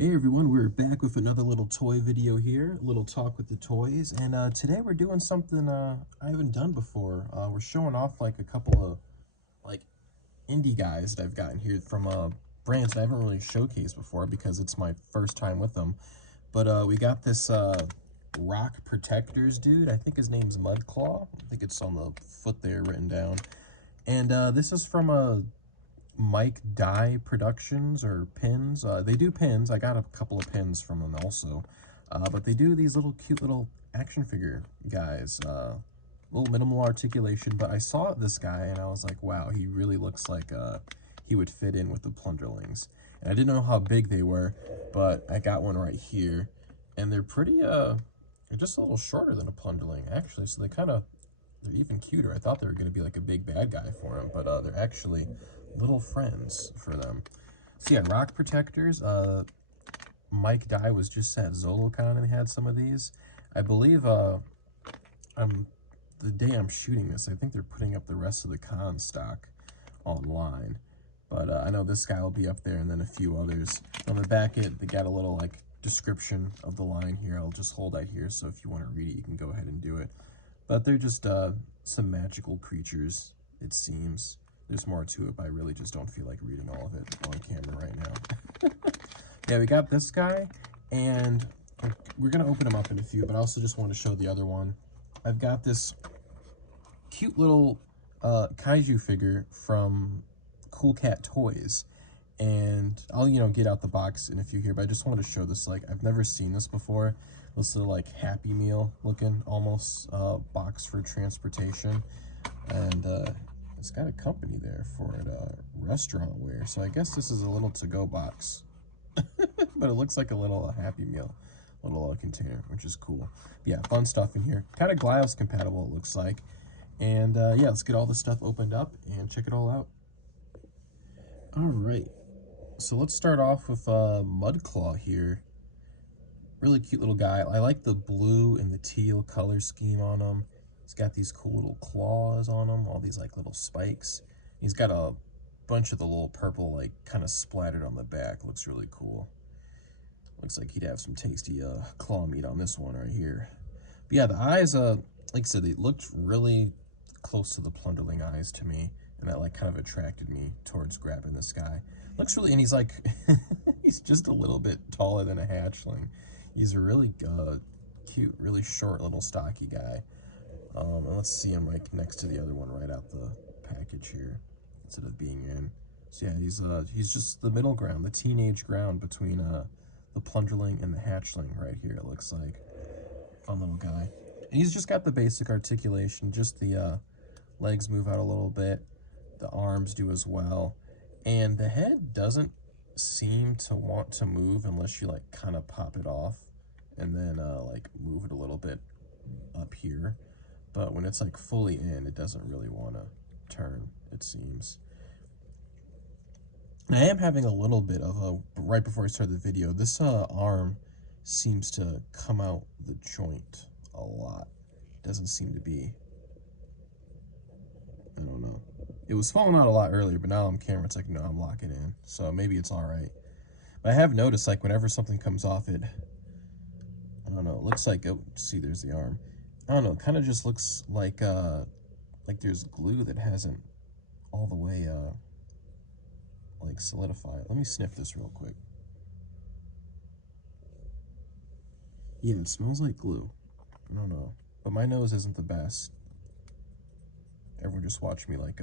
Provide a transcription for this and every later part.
Hey everyone, we're back with another little toy video here, a little talk with the toys, and today we're doing something I haven't done before. We're showing off like a couple of like indie guys that I've gotten here from brands that I haven't really showcased before because it's my first time with them. But we got this Rock Protectors dude. I think his name's Mudclaw. I think it's on the foot there written down. And this is from a mikedie Productions or pins. They do pins. I got a couple of pins from them also. But they do these little cute little action figure guys. Little minimal articulation, but I saw this guy and I was like, wow, he really looks like he would fit in with the Plunderlings. And I didn't know how big they were, but I got one right here. And they're pretty, they're just a little shorter than a Plunderling, actually. So they're even cuter. I thought they were going to be like a big bad guy for him, but they're actually little friends for them. So yeah, Rock Protectors. Mike Dye was just at ZoloCon and they had some of these. I believe I'm the day I'm shooting this, I think they're putting up the rest of the con stock online. But I know this guy will be up there and then a few others. On the back, they got a little like description of the line here. I'll just hold that here, so if you want to read it, you can go ahead and do it. But they're just some magical creatures, it seems. There's more to it, but I really just don't feel like reading all of it on camera right now. Yeah, we got this guy, and we're going to open him up in a few, but I also just want to show the other one. I've got this cute little kaiju figure from coolcattoys, and I'll get out the box in a few here, but I just wanted to show this. Like, I've never seen this before. This little like Happy Meal looking almost box for transportation, and it's got a company there for it, restaurant wear, so I guess this is a little to-go box. But it looks like a little Happy Meal little container, which is cool. But yeah, fun stuff in here, kind of glass compatible it looks like. And yeah, let's get all this stuff opened up and check it all out. All right, so let's start off with Mudclaw here. Really cute little guy. I like the blue and the teal color scheme on him. He's got these cool little claws on him, all these like little spikes. He's got a bunch of the little purple like kind of splattered on the back. Looks really cool. Looks like he'd have some tasty claw meat on this one right here. But yeah, the eyes, like I said, they looked really close to the Plunderling eyes to me, and that like kind of attracted me towards grabbing this guy. Looks really, and he's like, he's just a little bit taller than a hatchling. He's a really cute, really short little stocky guy. And let's see him like next to the other one right out the package here, instead of being in. So yeah, he's just the middle ground, the teenage ground between the Plunderling and the hatchling right here. It looks like fun little guy. And he's just got the basic articulation, just the legs move out a little bit, the arms do as well, and the head doesn't seem to want to move unless you like kind of pop it off and then like move it a little bit up here. But when it's like fully in, it doesn't really want to turn, it seems. I am having a little bit of a, right before I start the video, this arm seems to come out the joint a lot. Doesn't seem to be, I don't know. It was falling out a lot earlier, but now on camera it's like, no, I'm locking in. So maybe it's all right. But I have noticed like whenever something comes off it, I don't know, it looks like, oh, see, there's the arm. I don't know, it kind of just looks like there's glue that hasn't all the way like solidified. Let me sniff this real quick. Yeah, it smells like glue. I don't know, but my nose isn't the best. Everyone just watched me like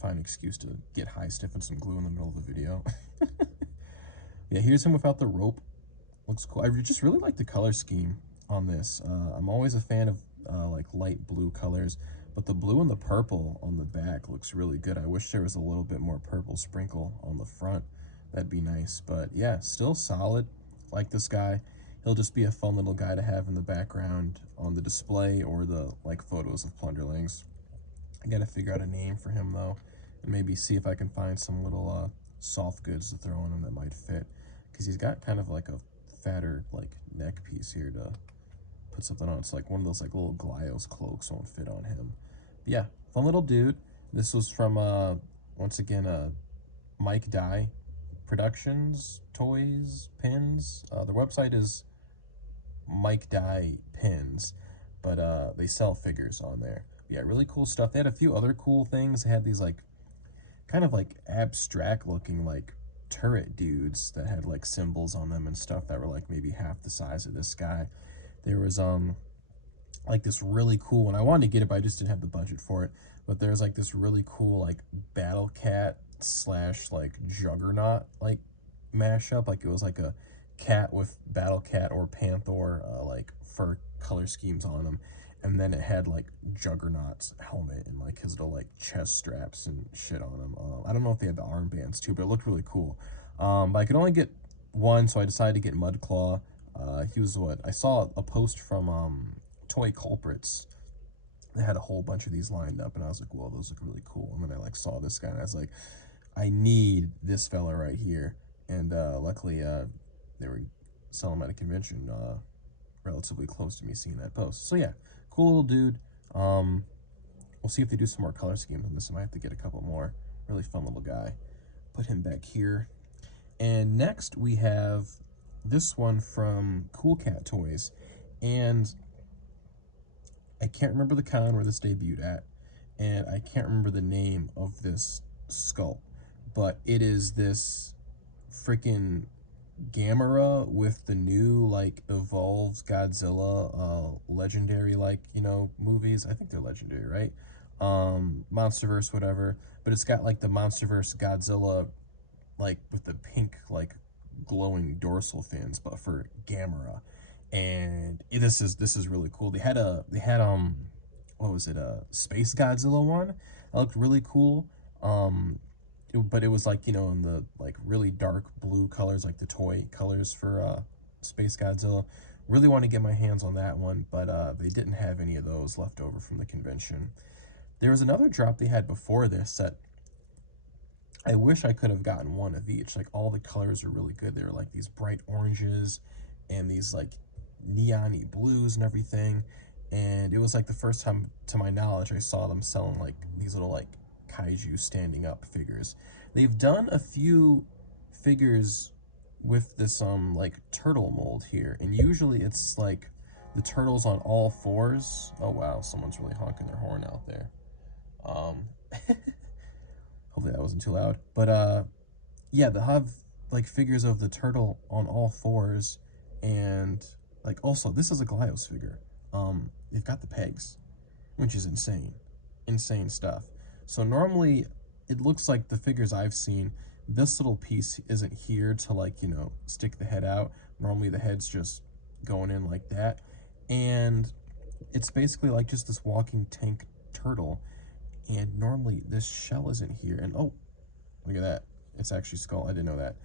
find an excuse to get high, stiffen some glue in the middle of the video. Yeah, here's him without the rope. Looks cool. I just really like the color scheme on this. I'm always a fan of like light blue colors, but the blue and the purple on the back looks really good. I wish there was a little bit more purple sprinkle on the front. That'd be nice. But yeah, still solid. Like this guy. He'll just be a fun little guy to have in the background on the display or the like photos of Plunderlings. I gotta figure out a name for him though, and maybe see if I can find some little soft goods to throw on him that might fit, because he's got kind of like a fatter like neck piece here to put something on. It's like one of those like little Glyos cloaks won't fit on him. But yeah, fun little dude. This was from once again Mike Dye Productions, Toys, Pins. Their website is mikedie pins, but they sell figures on there. Yeah, really cool stuff. They had a few other cool things. They had these like kind of like abstract looking like turret dudes that had like symbols on them and stuff that were like maybe half the size of this guy. There was like this really cool one. I wanted to get it, but I just didn't have the budget for it. But there's like this really cool like battle cat slash like juggernaut like mashup. Like it was like a cat with battle cat or panther like fur color schemes on them, and then it had like juggernaut's helmet and like his little like chest straps and shit on him. I don't know if they had the armbands too, but it looked really cool. But I could only get one, so I decided to get Mudclaw. He was what I saw a post from Toy Culprits. They had a whole bunch of these lined up, and I was like, "Whoa, those look really cool." And then I like saw this guy, and I was like, "I need this fella right here." And luckily, they were selling him at a convention relatively close to me seeing that post. So yeah, cool little dude. We'll see if they do some more color schemes on this. I might have to get a couple more. Really fun little guy. Put him back here. And next we have this one from Cool Cat Toys, and I can't remember the con where this debuted at, and I can't remember the name of this sculpt, but it is this freaking Gamera with the new like evolved Godzilla legendary like, you know, movies. I think they're legendary, right? Monsterverse, whatever. But it's got like the Monsterverse Godzilla like with the pink like glowing dorsal fins, but for Gamera. And this is really cool. They had what was it, a Space Godzilla one that looked really cool. But it was like, you know, in the like really dark blue colors, like the toy colors for Space Godzilla. Really want to get my hands on that one, but they didn't have any of those left over from the convention. There was another drop they had before this that I wish I could have gotten one of each. Like all the colors are really good. They were like these bright oranges and these like neon-y blues and everything. And it was like the first time, to my knowledge, I saw them selling like these little like kaiju standing up figures. They've done a few figures with this like turtle mold here, and usually it's like the turtles on all fours. Oh wow, someone's really honking their horn out there. Um Hopefully that wasn't too loud. But yeah, they have like figures of the turtle on all fours, and like also this is a Glyos figure. They've got the pegs, which is insane. Insane stuff. So normally it looks like the figures I've seen, this little piece isn't here to like, you know, stick the head out. Normally the head's just going in like that. And it's basically like just this walking tank turtle. And normally this shell isn't here. And oh, look at that. It's actually skull. I didn't know that.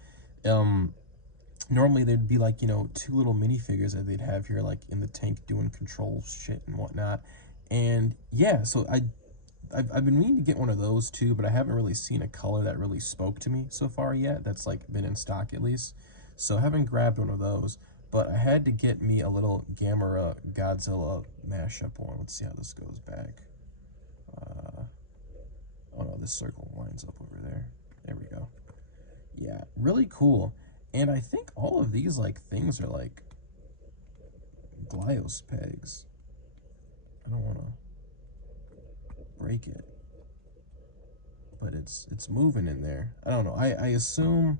Normally there'd be like, you know, two little minifigures that they'd have here like in the tank doing control shit and whatnot. And yeah, so I've been meaning to get one of those too, but I haven't really seen a color that really spoke to me so far yet. That's like been in stock at least. So I haven't grabbed one of those, but I had to get me a little Gamera Godzilla mashup one. Let's see how this goes back. Oh no, this circle lines up over there. There we go. Yeah, really cool. And I think all of these like things are like Glyos pegs. I don't want to break it, but it's moving in there. I don't know. I assume.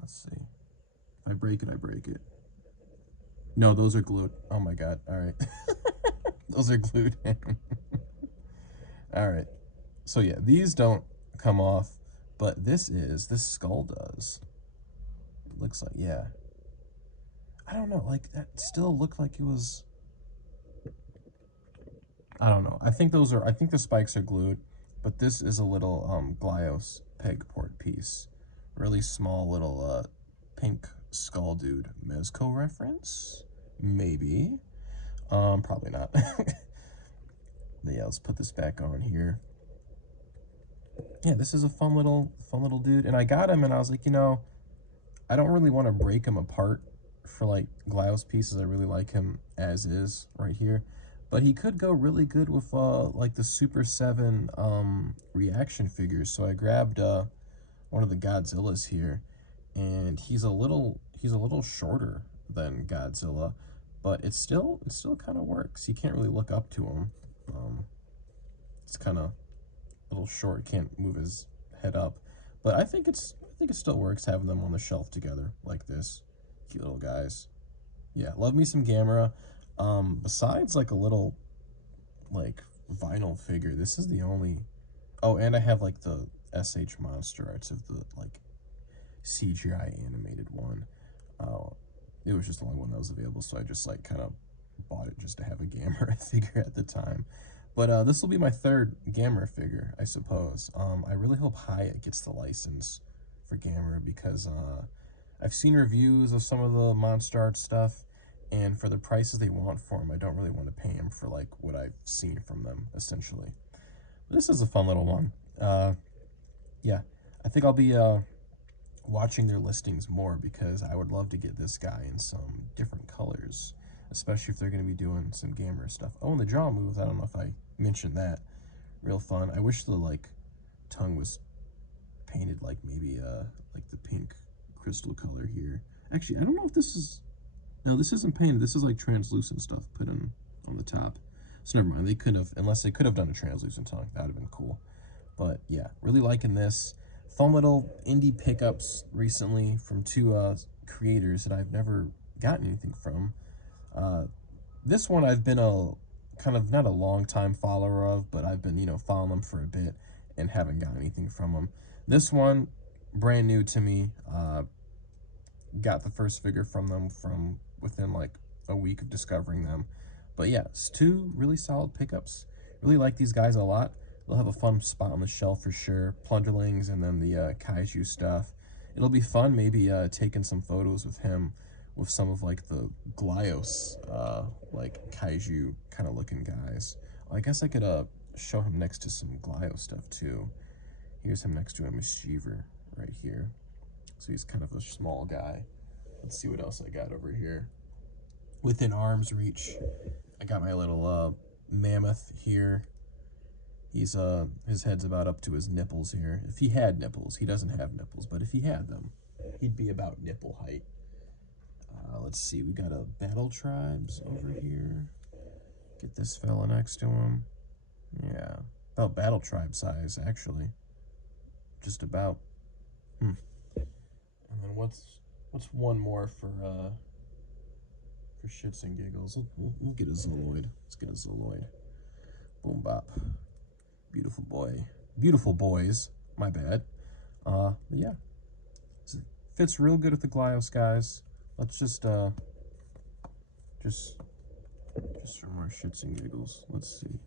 Let's see. If I break it, I break it. No, those are glued. Oh my god. All right. Those are glued in. All right. So yeah, these don't come off, but this skull does. It looks like, yeah. I don't know, like that still looked like it was, I don't know. I think the spikes are glued, but this is a little Glyos peg port piece. Really small little pink skull dude. Mezco reference? Maybe. Probably not. But yeah, let's put this back on here. Yeah, this is a fun little dude. And I got him and I was like, you know, I don't really want to break him apart for like Glyos pieces. I really like him as is right here. But he could go really good with like the Super 7 reaction figures. So I grabbed one of the Godzillas here, and he's a little shorter than Godzilla, but it still kind of works. You can't really look up to him. It's kind of a little short. Can't move his head up, but I think it still works having them on the shelf together like this. Cute little guys. Yeah, love me some Gamera. Besides like a little like vinyl figure, this is the only. Oh, and I have like the SH Monster Arts of the like CGI animated one. It was just the only one that was available, so I just like kind of bought it just to have a Gamera figure at the time. But this will be my third Gamera figure, I suppose. I really hope Hyatt gets the license for Gamera because I've seen reviews of some of the Monster Art stuff, and for the prices they want for them, I don't really want to pay them for like what I've seen from them, essentially. But this is a fun little one. Yeah, I think I'll be watching their listings more because I would love to get this guy in some different colors, especially if they're going to be doing some Gamera stuff. Oh, and the jaw moves, I don't know if I mentioned that. Real fun. I wish the like tongue was painted like maybe like the pink crystal color here. Actually, I don't know if this is, no, this isn't painted. This is like translucent stuff put in on the top. So never mind. They could have, unless they could have done a translucent tongue, that would have been cool. But yeah, really liking this. Fun little indie pickups recently from two creators that I've never gotten anything from. This one I've been a kind of not a long time follower of, but I've been, you know, following them for a bit and haven't gotten anything from them. This one, brand new to me. Got the first figure from them from within like a week of discovering them. But yeah, it's two really solid pickups. Really like these guys a lot. They'll have a fun spot on the shelf for sure. Plunderlings and then the kaiju stuff. It'll be fun maybe taking some photos with him with some of like the Glyos like kaiju kind of looking guys. I guess I could show him next to some Glyo stuff too. Here's him next to a Mischievous right here. So he's kind of a small guy. Let's see what else I got over here. Within arm's reach, I got my little mammoth here. He's his head's about up to his nipples here. If he had nipples, he doesn't have nipples, but if he had them, he'd be about nipple height. Let's see, we got a Battle Tribes over here. Get this fella next to him. Yeah, about Battle Tribe size, actually. Just about. And then what's one more for shits and giggles? We'll get a Zoloid. Let's get a Zoloid. Boom bop. Beautiful boy. Beautiful boys. My bad. But yeah. It fits real good with the Glyos guys. Let's just for more shits and giggles. Let's see.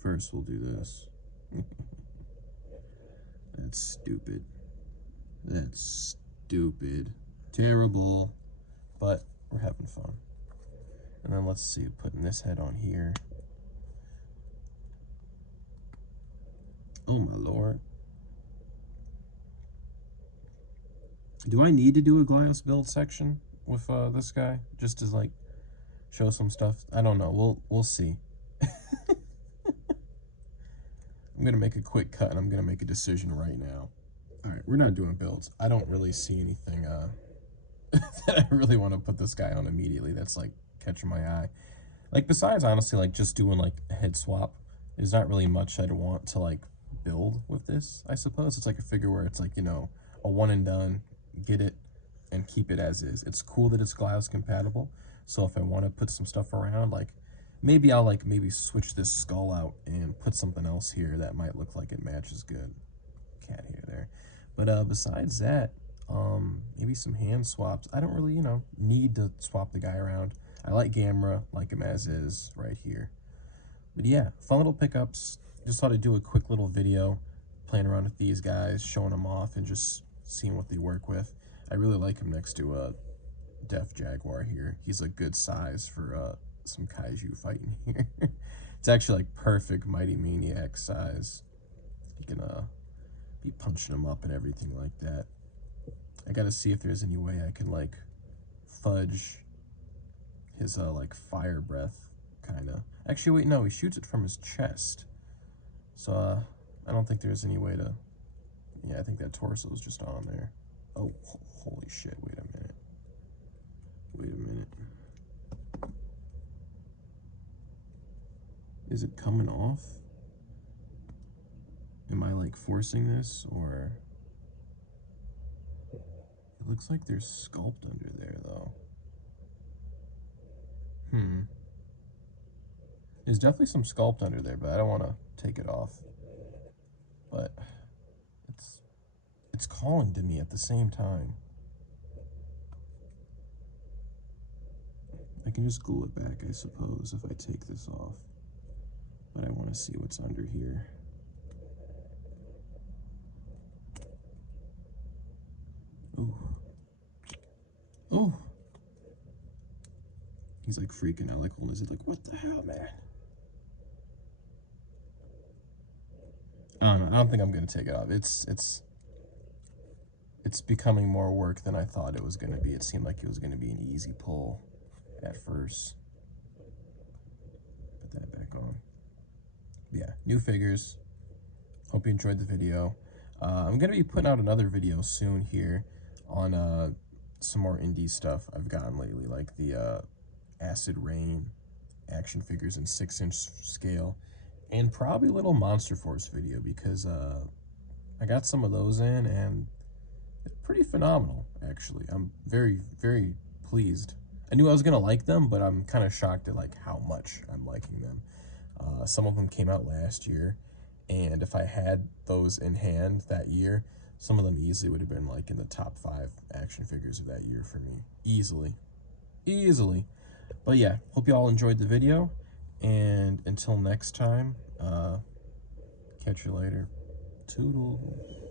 First we'll do this. That's stupid. That's stupid. Terrible. But we're having fun. And then let's see, putting this head on here. Oh my lord. Do I need to do a Glyos build section with this guy? Just to like show some stuff? I don't know. We'll see. I'm gonna make a quick cut and I'm gonna make a decision right now. Alright, we're not doing builds. I don't really see anything that I really want to put this guy on immediately that's like catching my eye. Like besides honestly like just doing like a head swap, there's not really much I'd want to like build with this, I suppose. It's like a figure where it's like, you know, a one and done, get it and keep it as is. It's cool that it's Glyos compatible, so if I want to put some stuff around, like maybe I'll like maybe switch this skull out and put something else here that might look like it matches good. Cat hair there. But besides that, maybe some hand swaps. I don't really, you know, need to swap the guy around. I like Gamera, like him as is right here. But yeah, fun little pickups. Just thought I'd do a quick little video playing around with these guys, showing them off and just seeing what they work with. I really like him next to a Def Jaguar here. He's a good size for some kaiju fighting here. It's actually like perfect Mighty Maniac size. You can be punching him up and everything like that. I gotta see if there's any way I can like fudge his like fire breath kinda. Actually wait, no, he shoots it from his chest. So I don't think there's any way to, Yeah, I think that torso is just on there. Oh, holy shit, wait a minute. Wait a minute. Is it coming off? Am I like forcing this, or? It looks like there's sculpt under there though. There's definitely some sculpt under there, but I don't want to take it off. But it's calling to me at the same time. I can just glue it back, I suppose, if I take this off. But I want to see what's under here. Ooh. Oh! He's like freaking out, like holding his head, like, what the hell, man? I don't know. I don't think I'm gonna take it off. It's becoming more work than I thought it was gonna be. It seemed like it was gonna be an easy pull at first. Put that back on. Yeah, new figures. Hope you enjoyed the video. I'm gonna be putting out another video soon here on some more indie stuff I've gotten lately, like the Acid Rain action figures in 6-inch scale, and probably a little Monster Force video, because I got some of those in and they're pretty phenomenal, actually. I'm very, very pleased. I knew I was gonna like them, but I'm kind of shocked at like how much I'm liking them. Some of them came out last year, and if I had those in hand that year, some of them easily would have been like in the top 5 action figures of that year for me. Easily. But yeah, hope you all enjoyed the video, and until next time, catch you later. Toodles.